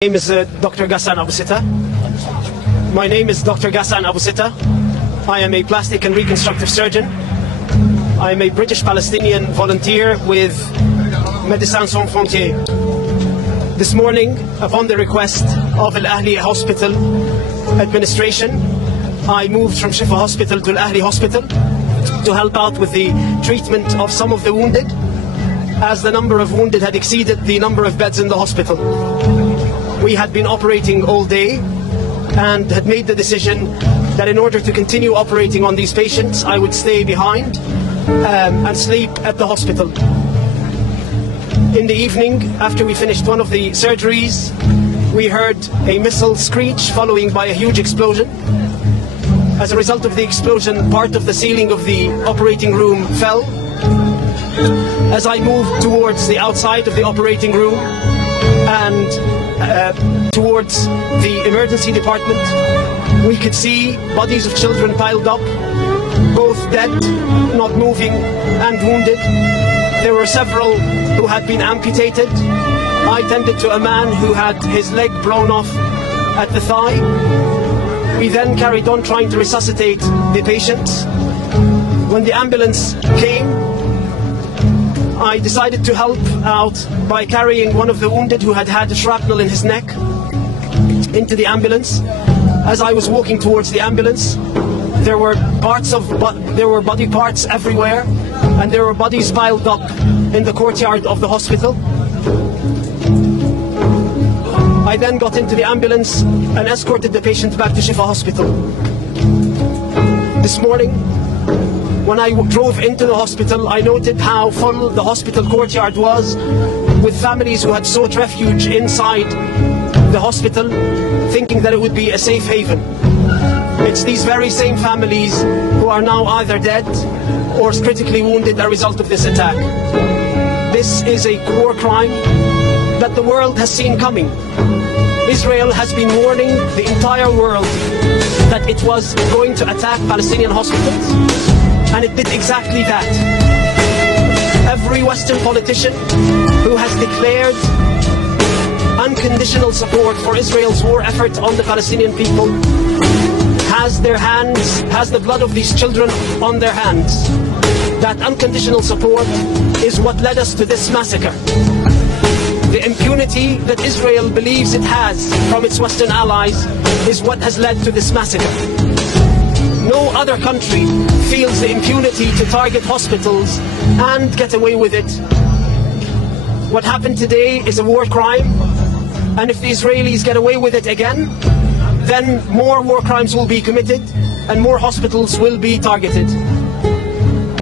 My name is Dr. Ghassan Abu Sitta. My name is Dr. Ghassan Abu Sitta. I am a plastic and reconstructive surgeon. I am a British Palestinian volunteer with Médecins Sans Frontières. This morning, upon the request of Al Ahli Hospital administration, I moved from Shifa Hospital to Al Ahli Hospital to help out with the treatment of some of the wounded, as the number of wounded had exceeded the number of beds in the hospital. We had been operating all day and had made the decision that in order to continue operating on these patients, I would stay behind and sleep at the hospital. In the evening, after we finished one of the surgeries, we heard a missile screech following by a huge explosion. As a result of the explosion, part of the ceiling of the operating room fell. As I moved towards the outside of the operating room and towards the emergency department, we could see bodies of children piled up, both dead, not moving, and wounded. There were several who had been amputated. I tended to a man who had his leg blown off at the thigh. We then carried on trying to resuscitate the patients. When the ambulance came, I decided to help out by carrying one of the wounded who had had a shrapnel in his neck into the ambulance. As I was walking towards the ambulance, there were body parts everywhere, and there were bodies piled up in the courtyard of the hospital. I then got into the ambulance and escorted the patient back to Shifa Hospital. This morning, when I drove into the hospital, I noted how full the hospital courtyard was, with families who had sought refuge inside the hospital, thinking that it would be a safe haven. It's these very same families who are now either dead or critically wounded as a result of this attack. This is a war crime that the world has seen coming. Israel has been warning the entire world that it was going to attack Palestinian hospitals, and it did exactly that. Every Western politician who has declared unconditional support for Israel's war effort on the Palestinian people has the blood of these children on their hands. That unconditional support is what led us to this massacre. The impunity that Israel believes it has from its Western allies is what has led to this massacre. No other country feels the impunity to target hospitals and get away with it. What happened today is a war crime, and if the Israelis get away with it again, then more war crimes will be committed and more hospitals will be targeted.